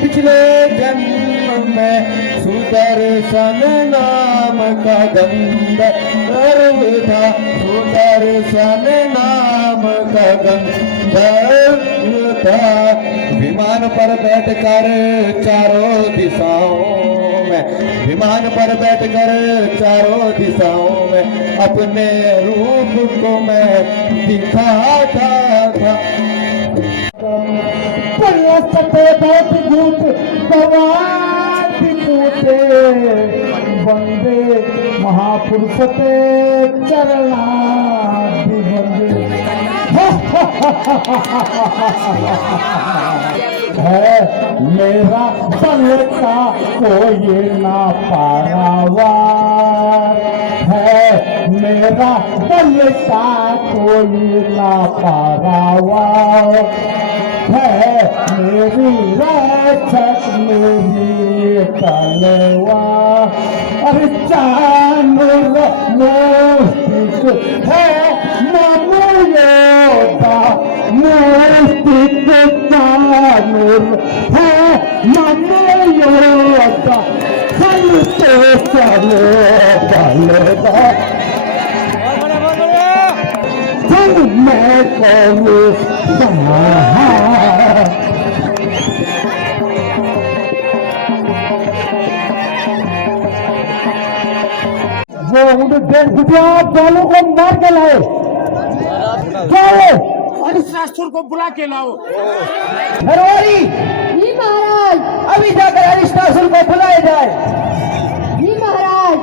पिछले जन्म में सुदर्शन नाम का गंधर्व था, सुदर्शन नाम का गंधर्व था। विमान पर बैठकर चारों दिशाओं में, विमान पर बैठकर चारों दिशाओं में अपने रूप को मैं दिखाता था। बहुत भूत कूटे बंदे महापुरुष चरना बंदे है मेरा बल का कोई ना पारावार है, मेरा दिल का कोई ना पारावा है, मेरी रक्षक मेरी तलवार, अरे चांद मूर्ति है नमो योदा, मूर्ति चानूर है नमो योदा, चलते चले चलेगा चल मैं करूँ वो उन डेढ़ फुटिया वालों को मार के लाए, जाओ और इस राष्ट्र को बुला के लाओ। हरवारी जी महाराज। अभी जाकर अरिष्टासुर को बुलाया जाए। जी महाराज।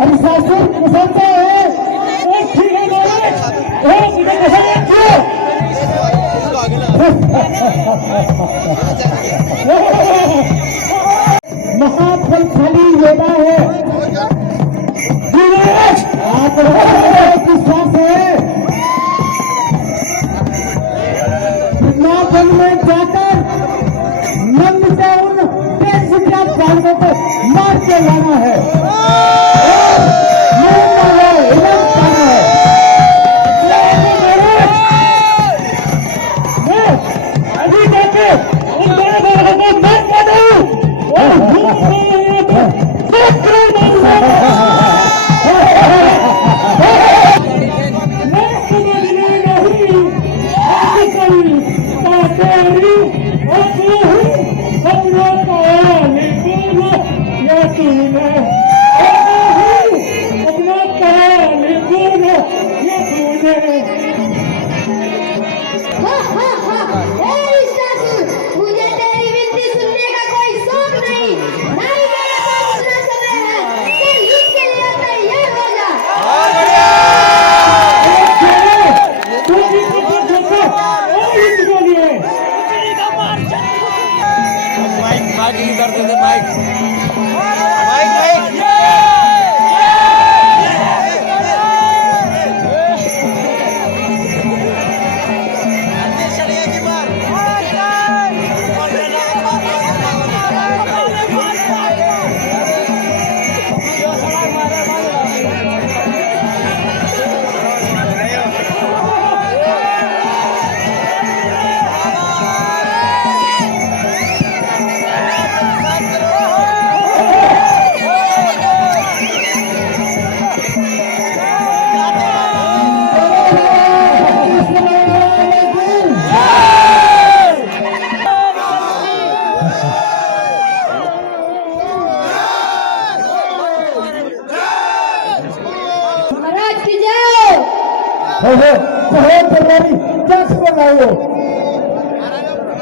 अरिष्टासुर प्रशंसा है, ठीक है महाफलशाली योद्धा है, विश्वास है। वृंदावन में जाकर नंद से उन बालकों को मार के लाना है, अभी जाके उन दोनों बालकों को मार के दूं और मुझे तेरी विनती सुनने का कोई शौक नहीं, नहीं मेरा कोई सुनना समय है, तू युद्ध के लिए तैयार हो जा। माइक कर देते माइक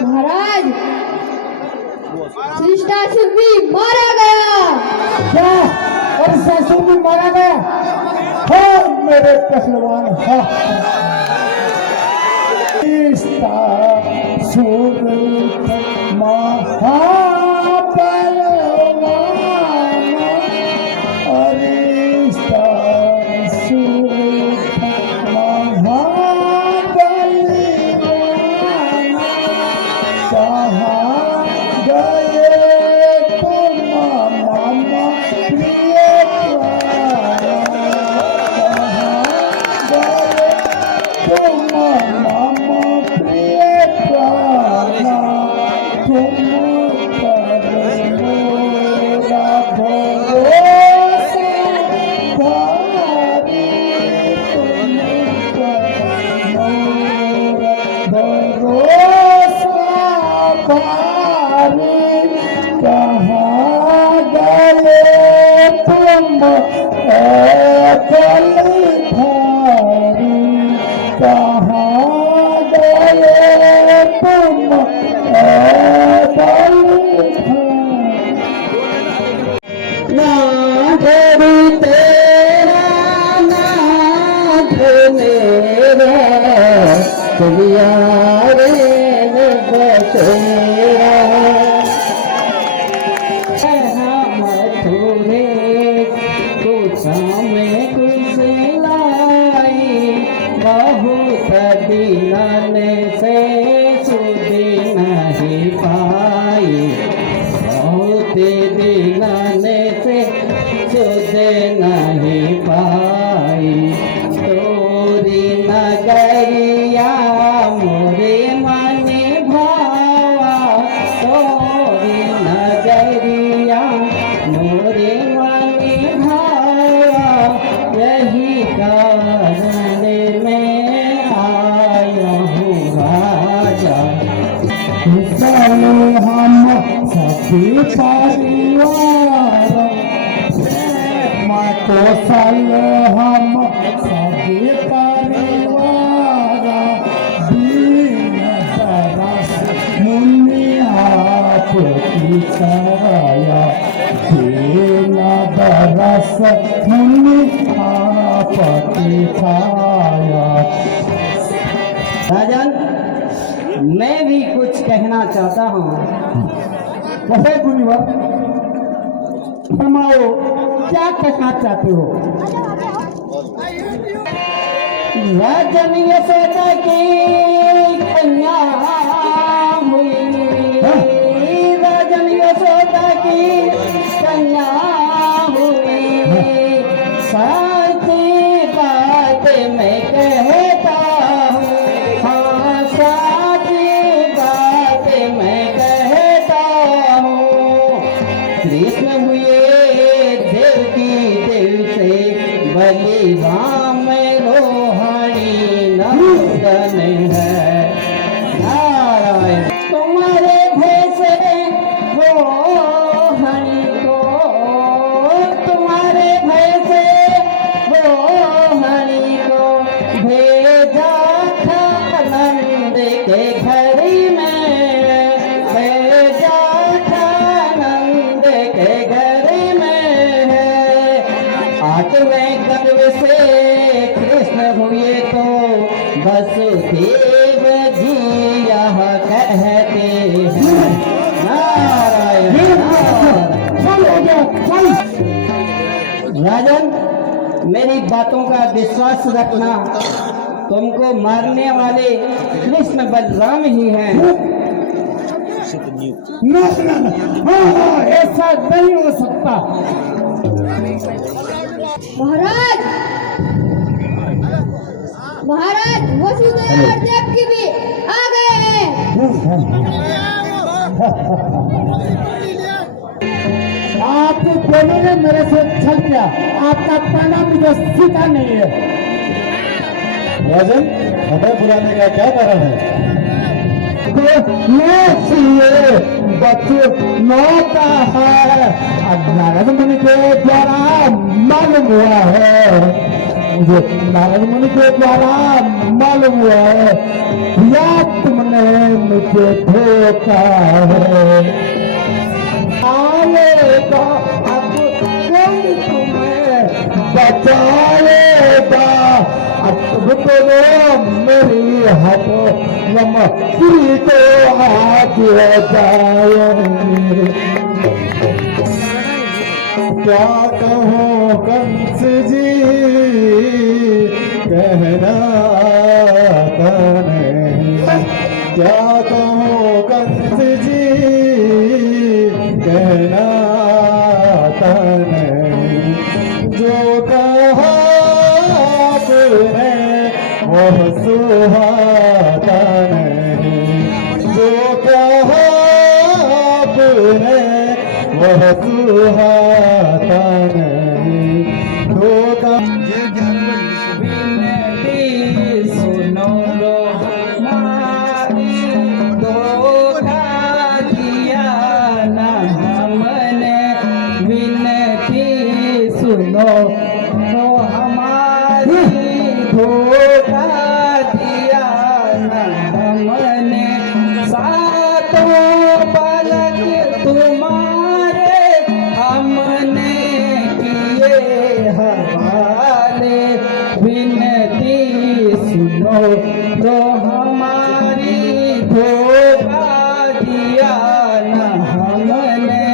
महाराज अरिष्टासुर भी मारा गया। क्या अरिष्टासुर भी मारा गया? हाँ मेरे पहलवान, हाँ अरिष्टासुर महापहलवान, अरिष्टासुर कहाँ भूले रे चलिया रे बसेरा मथुरे कुछ में कुछ लाई बहुत दिलन से सुधी नहीं पाई बहुत दिलन से सुध नहीं पाई तोरी नगरिया मोरे मन भावा तोरी नगरिया मोरे मन भावा यही कारण में आया हूँ राजा चलो हम सभी परिवार तो सल हम सभी परिवार दीन दरस मुनि आपकी छाया दीन दरस मुनि आपकी छाया। राजन, मैं भी कुछ कहना चाहता हूँ। वैसे गुरुवर फरमाओ क्या कहना चाहते हो? राजन यशोदा की कन्या हुई राजन यशोदा की कन्या हुई साची बात मैं कहता हूँ हाँ साची बात मैं कहता हूँ कृष्ण हुए बलिराम रोहाणी नंदन है नारायण तुम्हारे भेसे रोहाणी को तुम्हारे भेसे रोहाणी को भेजा था नंद के घर में भेजा था नंद के घर में आठवें गर्भ से कृष्ण हुए तो वसुदेव जी यह कहते हैं नारायण राजन, मेरी बातों का विश्वास रखना। तुमको मारने वाले कृष्ण बलराम ही हैं। ऐसा नहीं हो सकता महाराज महाराज वसुदेव और देवकी भी आ गए हैं। आप दोनों ने मेरे से छल किया, आपका पाना मुझे सीखा नहीं है। राजन, हमें बुलाने का क्या कारण है? नौका है नारद मुनि के द्वारा मालूम हुआ है मुझे नारद मुनि के द्वारा मालूम हुआ है या तुमने मुझे धोखा है आएगा अब कोई तुम्हें बचाएगा अब तो मेरी हाथों नमस्ती तो आगे जाए क्या कहूँ कंस जी कहना नहीं क्या कहूँ कंस जी कहना नहीं जो कहा आपने वह सुहाता नहीं जो कहा आपने वह सुहाता नहीं धोखा सुनो लो धोखा दिया ना हमने विनती सुनो तो हमारी धोखा दिया ना हमने सातों पलक तुम्हारे हमने किए हवाले विनती तो हमारी धोखा दिया न हमने।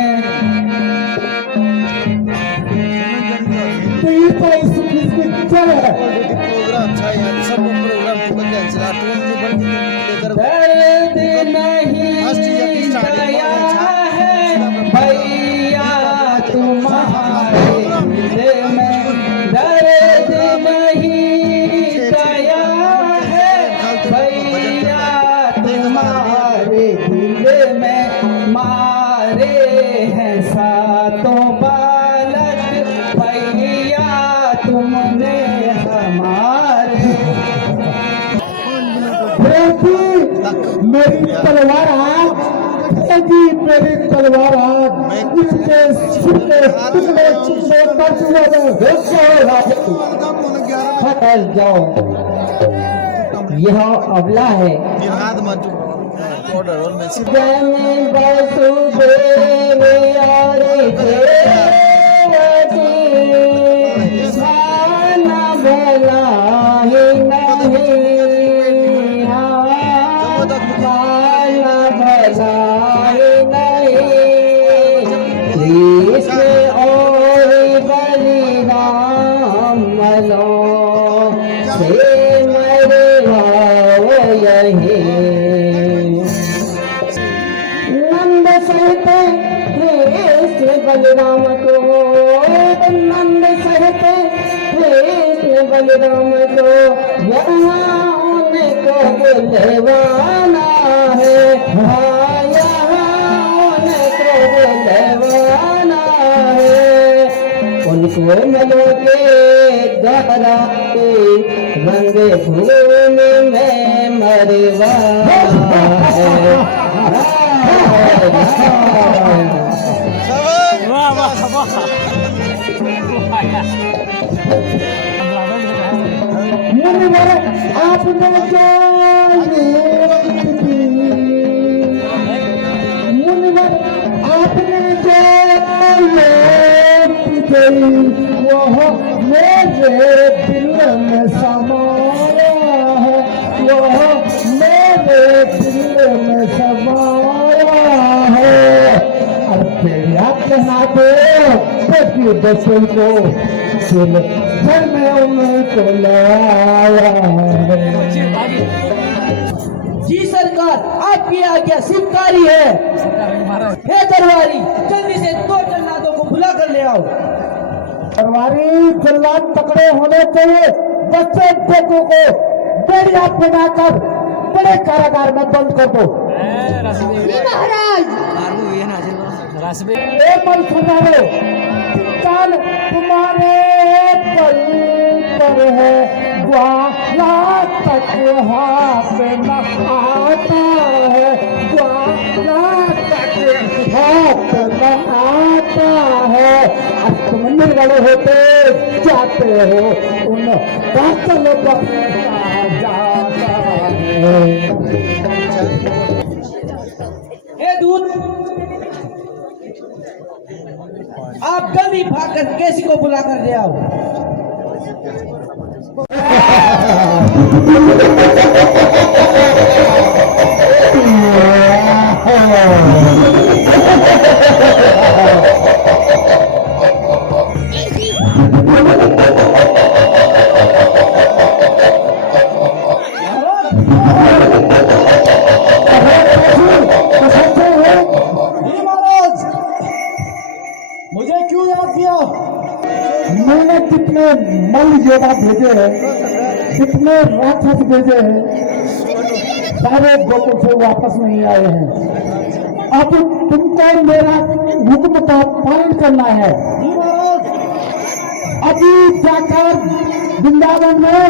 तो ये तो इसकी जड़ है। प्रोग्राम अच्छा है यार, सब प्रोग्राम को कैंसिल आटोम को बंद लेकर दर्द नहीं दया है भैया तुम्हारे दिल में, दर्द नहीं दया है भैया तुम्हारे दिल में, मारे हैं सातों बालक भैया तुमने हमारे। मेरी तलवार जी, मेरी तलवार इनके सिर के टुकड़े टुकड़े कर हट जाओ, यह अबला है। जिहाद मत ऑर्डर और मैसेज वसुदेव यारे देवती खाना भला ही नहीं, खाना भला ही नहीं। कृष्ण और बलिराम मनो से मरवाओ यही। नंद सहित कृष्ण बलराम को, नंद सहित कृष्ण बलराम को यहाँ उनको बुलवाना है, हाँ यहाँ उनको बुलवाना है। उनको मिलोगे गहरा पे रंग भूमि में मरवाना है। वाह वाह वाह मुनिवर आपने जो मुनिवर आपने जो वह मेरे दिल में समाया है, वह मेरे दिल में समाया है। अब तेरा कहना दो पति बच्चों को फिर घर में उनको लाया है। जी सरकार, आपकी आज्ञा स्वीकारी है। हे दरबारी, जल्दी से 2 जल्लादों को बुला कर ले आओ। दरबारी, जल्लाद तकड़े होने चाहिए। बच्चे बेटों को बेड़िया बनाकर बड़े कारागार में बंद कर दो। जी महाराज। मन सुनाओ, कान तुम्हारे पल पर है, ग्वाला तक हाथ न आता है, ग्वाला तक हाथ न आता है। अब तुम निर्गढ़ होते जाते हो, उन रास्तों पर जाता है। हे दूत, आप जल्दी भागकर केसी को बुला कर ले आओ। मुझे क्यों याद किया? मैंने कितने मल योद्धा भेजे हैं, कितने राक्षस भेजे हैं, सारे गोकुल से वापस नहीं आए हैं। अब तुमको मेरा हुक्म का पालन करना है। अभी जाकर वृंदावन में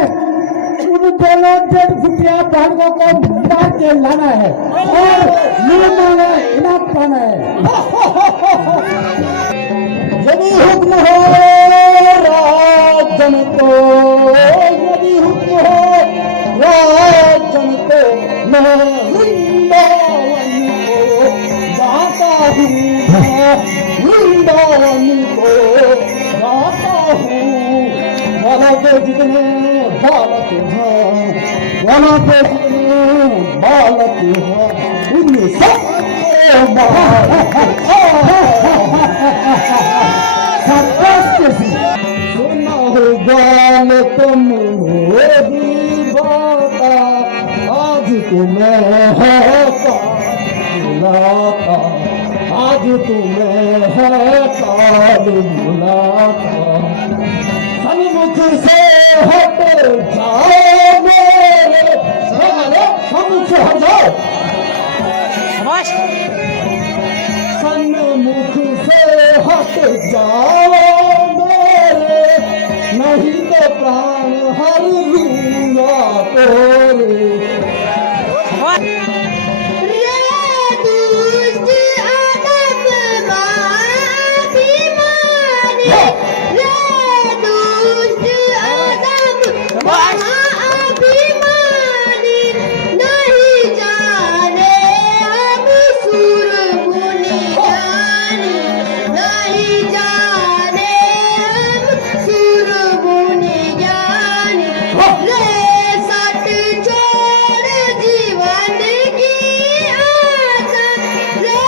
उन दोनों 1.5 फुटिया बालकों को मार के लाना है और निर्माण इनाम पाना है। यदि हुक्म हो राजन को, यदि हुक्म हो राजन को, मैं वृंदावन को जाता हूँ, वृंदावन को जाता हूँ। बालक जितने बालक हैं बोला तो बालक है उन्हें सुना हो गान तुम होगी बाता आज तुम्हें है बुलाता आज तुम्हें है काल बुलाता सन्मुख से हट जाओ मेरे सन्मुख से हट जाओ सन्मुख से हट जाओ मेरे नहीं तो प्राण हर लूंगा तोरे रे दुष्ट अदब महाभिमानी रे दुष्ट अदब महाभिमानी नहीं जाने हम सुर मुनि ज्ञानी नहीं जाने हम सुर मुनि ज्ञानी रे सट छोड़ जीवन की आशा रे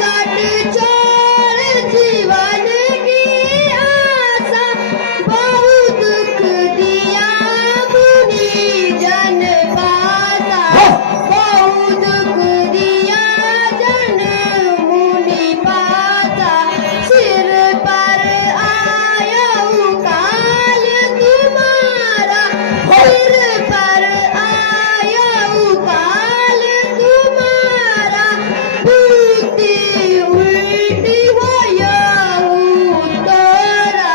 सट छोड़ जीवन की आशा बहुत दुख दिया मुनि जन पाता बहुत दुख दिया जन मुनि पाता सिर पर आया काल तुम्हारा सिर पर आया काल तुम्हारा बुद्धि उल्टी हो तोरा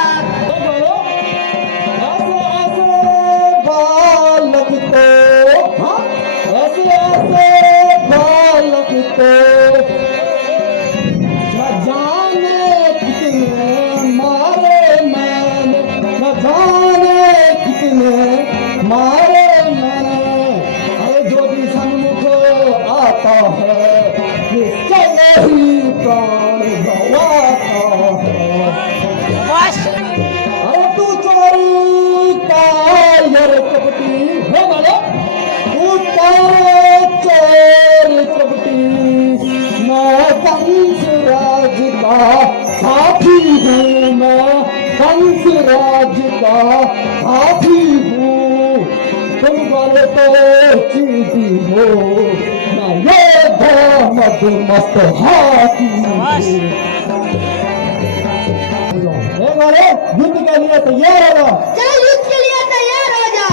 बालक तो ऐसे बालक तो न जाने कितने मारे मैंने न जाने कितने मारे मैंने अरे जो भी सन्मुख आता है निश्चय ही प्राण गवाता है अरे तू चोरी कायर कपटी हो बोलो तू चोर कपटी मैं कंस राज का साथी हूँ मैं कंस राज का साथी हूँ तुम बोले तो चीटी हो मैं ये मत मस्त हाथी हूँ युद्ध के लिए तैयार हो जाओ चल युद्ध के लिए तैयार हो जा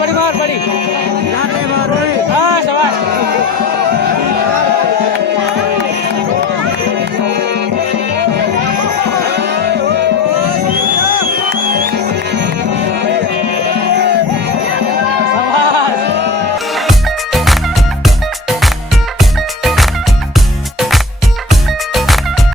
बड़ी मार बड़ी